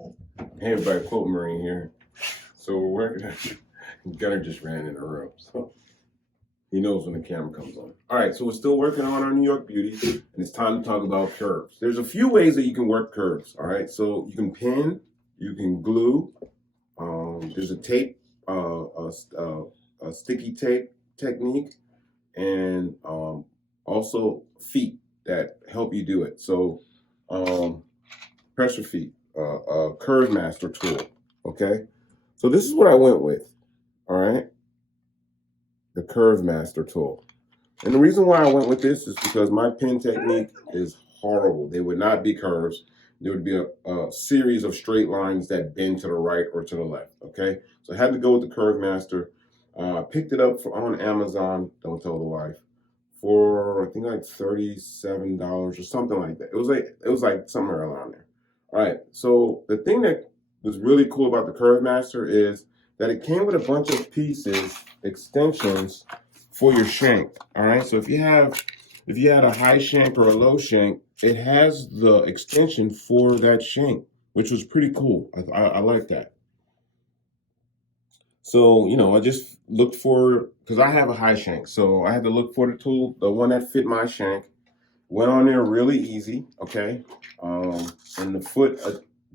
Hey everybody, Quilt Marine here. So we're working. Gunner just ran in the room, so he knows when the camera comes on. All right, so we're still working on our New York Beauty, and it's time to talk about curves. There's a few ways that you can work curves. All right, so you can pin, you can glue. There's a tape, a sticky tape technique, and also feet that help you do it. So pressure feet, curve master tool. Okay, so this is what I went with. All right, the curve master tool. And the reason why I went with this is because my pin technique is horrible. They would not be curves. There would be a series of straight lines that bend to the right or to the left. Okay, so I had to go with the curve master. Picked it up on Amazon. Don't tell the wife. For I think like $37 or something like that. It was like somewhere around there. All right. So the thing that was really cool about the Curve Master is that it came with a bunch of pieces, extensions for your shank. All right. So if you had a high shank or a low shank, it has the extension for that shank, which was pretty cool. I like that. So, I just looked for, because I have a high shank, so I had to look for the tool, the one that fit my shank. Went on there really easy, okay? And the foot,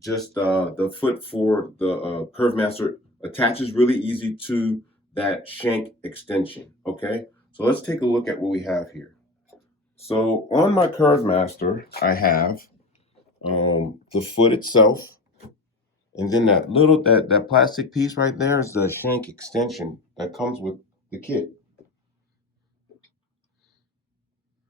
the foot for the Curve Master attaches really easy to that shank extension, okay? So let's take a look at what we have here. So on my Curve Master, I have the foot itself. And then that plastic piece right there is the shank extension that comes with the kit.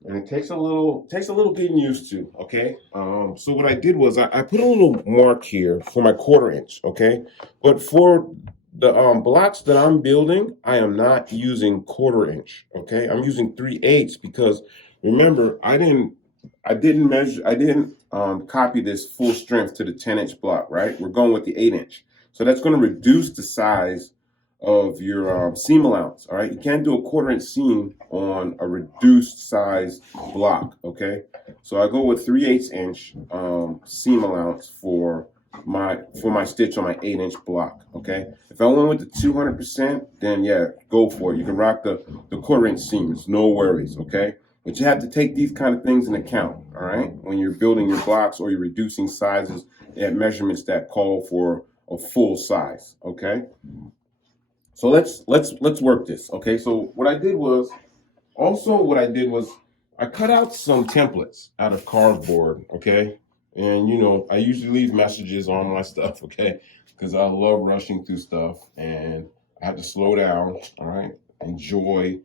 And it takes a little getting used to, okay? So what I did was I put a little mark here for my 1/4 inch, okay? But for the blocks that I'm building, I am not using 1/4 inch, okay? I'm using 3/8 because remember, I didn't copy this full strength to the 10-inch block, right? We're going with the 8-inch. So that's going to reduce the size of your seam allowance. All right, you can't do a 1/4 inch seam on a reduced size block. Okay, so I go with 3/8 inch seam allowance for my stitch on my 8-inch block. Okay, if I went with the 200%, then yeah, go for it. You can rock the 1/4 inch seams, no worries. Okay, but you have to take these kind of things in account. All right, when you're building your blocks or you're reducing sizes at measurements that call for a full size. Okay. So let's work this. Okay. So what I did was I cut out some templates out of cardboard. Okay. And I usually leave messages on my stuff. Okay. Because I love rushing through stuff and I have to slow down. All right. Enjoy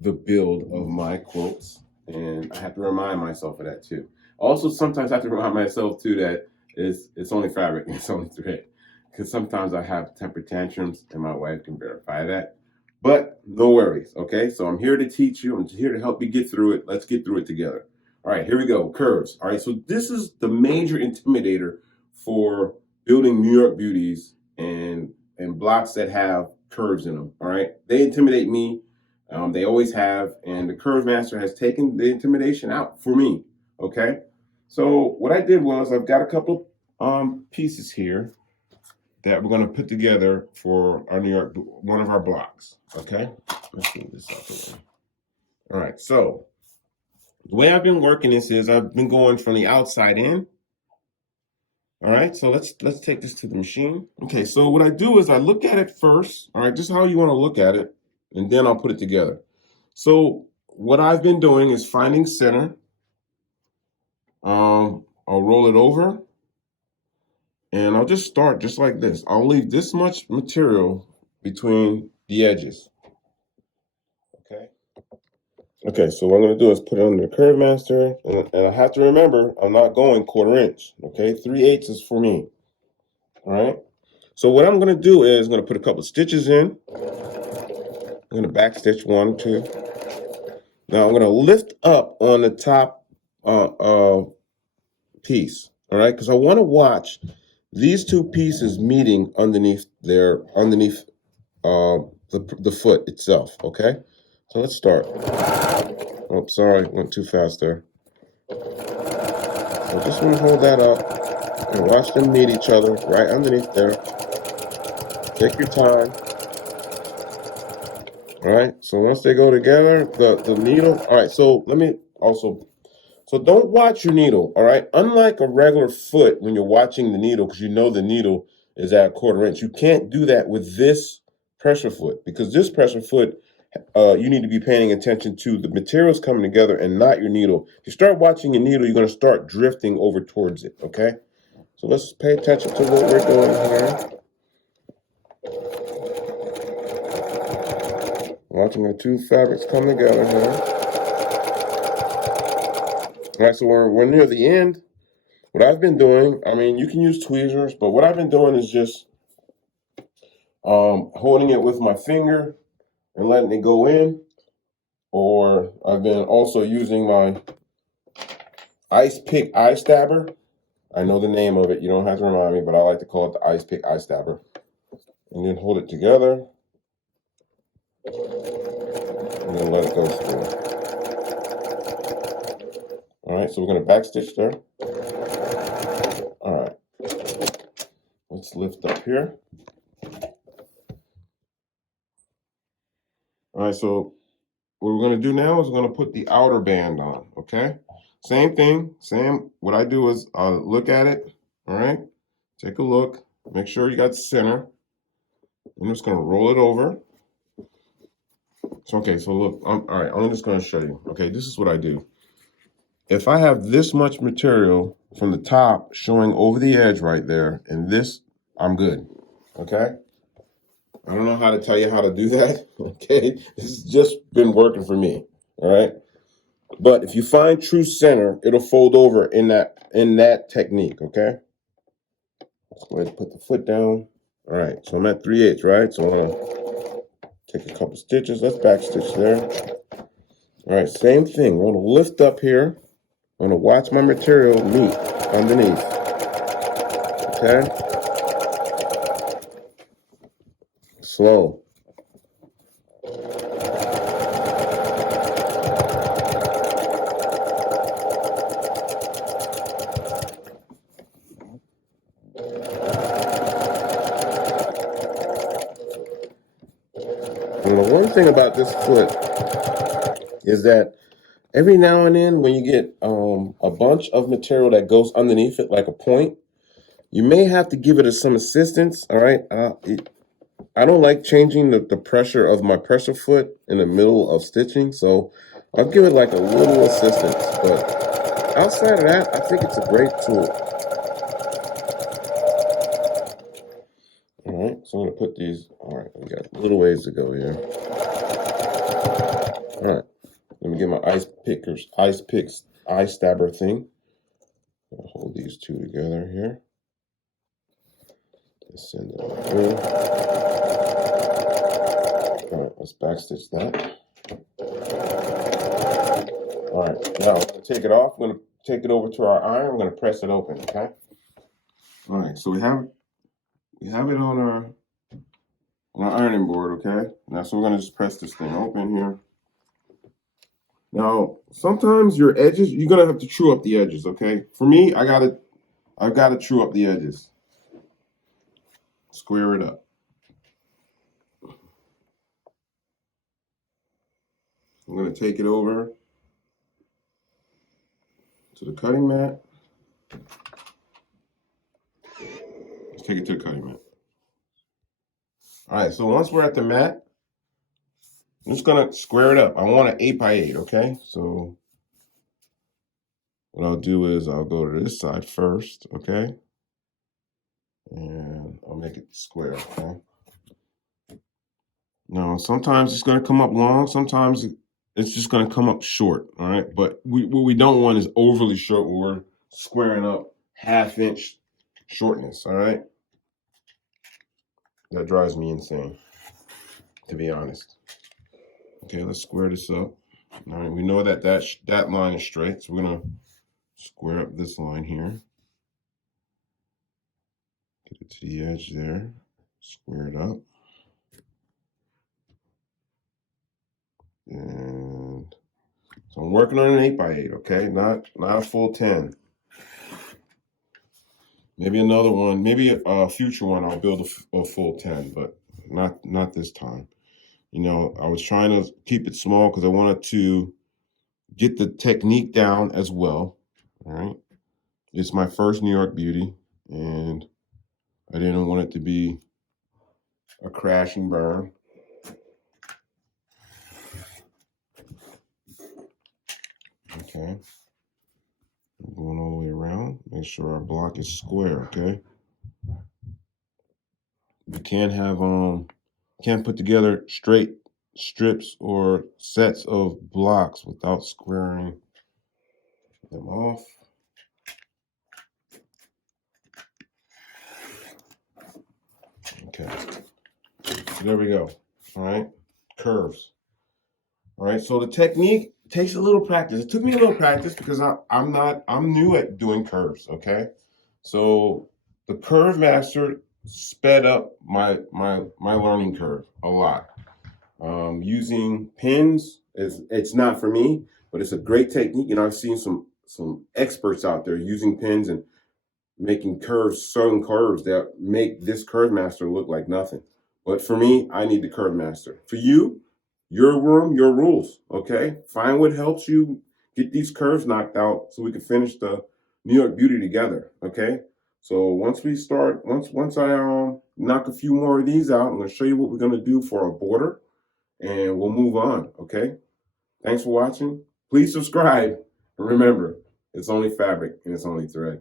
the build of my quilts. And I have to remind myself of that too. Also, sometimes I have to remind myself too that it's only fabric, it's only thread. Because sometimes I have temper tantrums and my wife can verify that. But no worries, okay? So I'm here to teach you. I'm here to help you get through it. Let's get through it together. All right, here we go, curves. All right, so this is the major intimidator for building New York beauties and blocks that have curves in them, all right? They intimidate me. They always have, and the Curve Master has taken the intimidation out for me, okay? So what I did was I've got a couple pieces here that we're going to put together for our one of our blocks. Okay, let's move this out the way. All right, so the way I've been working this is I've been going from the outside in. All right, so let's take this to the machine. Okay, so what I do is I look at it first. All right, just how you want to look at it, and then I'll put it together. So what I've been doing is finding center. I'll roll it over. And I'll just start just like this. I'll leave this much material between the edges. Okay. Okay, so what I'm going to do is put it under the Curve Master. And I have to remember, I'm not going 1/4 inch. Okay, 3/8 is for me. All right. So what I'm going to do is I'm going to put a couple of stitches in. I'm going to back stitch 1, 2. Now I'm going to lift up on the top piece. All right, because I want to watch these two pieces meeting underneath the foot itself. Okay, so let's start. Oh, sorry, went too fast there. So just want to hold that up. And watch them meet each other right underneath there. Take your time. All right, so once they go together, the needle, all right, so let me also, so don't watch your needle, all right? Unlike a regular foot when you're watching the needle, because you know the needle is at 1/4 inch, you can't do that with this pressure foot, because this pressure foot, you need to be paying attention to the materials coming together and not your needle. If you start watching your needle, you're gonna start drifting over towards it, okay? So let's pay attention to what we're doing here. Watching the two fabrics come together here. All right, so we're near the end. What I've been doing, I mean, you can use tweezers, but what I've been doing is just holding it with my finger and letting it go in. Or I've been also using my ice pick eye stabber. I know the name of it. You don't have to remind me, but I like to call it the ice pick eye stabber. And then hold it together. And then let it go through. All right, so we're going to backstitch there. All right. Let's lift up here. All right, so what we're going to do now is we're going to put the outer band on, okay? Same thing, what I do is I'll look at it, all right? Take a look, make sure you got the center. I'm just going to roll it over. So, okay, so look, all right, I'm just going to show you. Okay, this is what I do. If I have this much material from the top showing over the edge right there, and this, I'm good, okay? I don't know how to tell you how to do that, okay? This has just been working for me, all right? But if you find true center, it'll fold over in that technique, okay? Let's go ahead and put the foot down. All right, so I'm at 3/8, right? So I'm gonna take a couple stitches. Let's back stitch there. All right, same thing. I'm gonna lift up here. I'm gonna watch my material meet underneath, okay? Slow. And the one thing about this foot is that every now and then when you get a bunch of material that goes underneath it like a point, you may have to give it some assistance, all right? I don't like changing the pressure of my pressure foot in the middle of stitching, so I'll give it like a little assistance. But outside of that, I think it's a great tool. All right, so I'm gonna put these, all right, we got a little ways to go here. All right, let me get my ice picks, eye stabber thing. I'll hold these two together here. Let's send it through. All right, let's backstitch that. All right, now I'm gonna take it off. I'm gonna take it over to our iron. We're gonna press it open, okay? All right, so we have it on our ironing board, okay? Now, so we're gonna just press this thing open here. Now, sometimes your edges, you're gonna have to true up the edges, okay? For me, I've gotta true up the edges. Square it up. I'm gonna take it over to the cutting mat. Let's take it to the cutting mat. All right, so once we're at the mat, I'm just gonna square it up. I want an 8x8, okay? So what I'll do is I'll go to this side first, okay? And I'll make it square, okay? Now, sometimes it's gonna come up long, sometimes it's just gonna come up short, all right? But what we don't want is overly short where we're squaring up 1/2 inch shortness, all right? That drives me insane, to be honest. Okay, let's square this up. All right, we know that line is straight, so we're gonna square up this line here. Get it to the edge there, square it up. And so I'm working on an 8x8, okay? Not a full 10. Maybe another one, maybe a future one, I'll build a full 10, but not this time. You know, I was trying to keep it small because I wanted to get the technique down as well. All right. It's my first New York Beauty, and I didn't want it to be a crash and burn. Okay. I'm going all the way around. Make sure our block is square, okay? You can't put together straight strips or sets of blocks without squaring them off. Okay. So there we go. All right. Curves. All right. So the technique takes a little practice. It took me a little practice because I'm new at doing curves. Okay. So the Curve Master sped up my learning curve a lot. Using pins it's not for me, but it's a great technique. You know, I've seen some experts out there using pins and making certain curves that make this Curve Master look like nothing. But for me, I need the Curve Master. For you, your room, your rules. Okay, find what helps you get these curves knocked out so we can finish the New York Beauty together. Okay. So once I knock a few more of these out, I'm going to show you what we're going to do for a border, and we'll move on. Okay. Thanks for watching. Please subscribe. And remember, it's only fabric and it's only thread.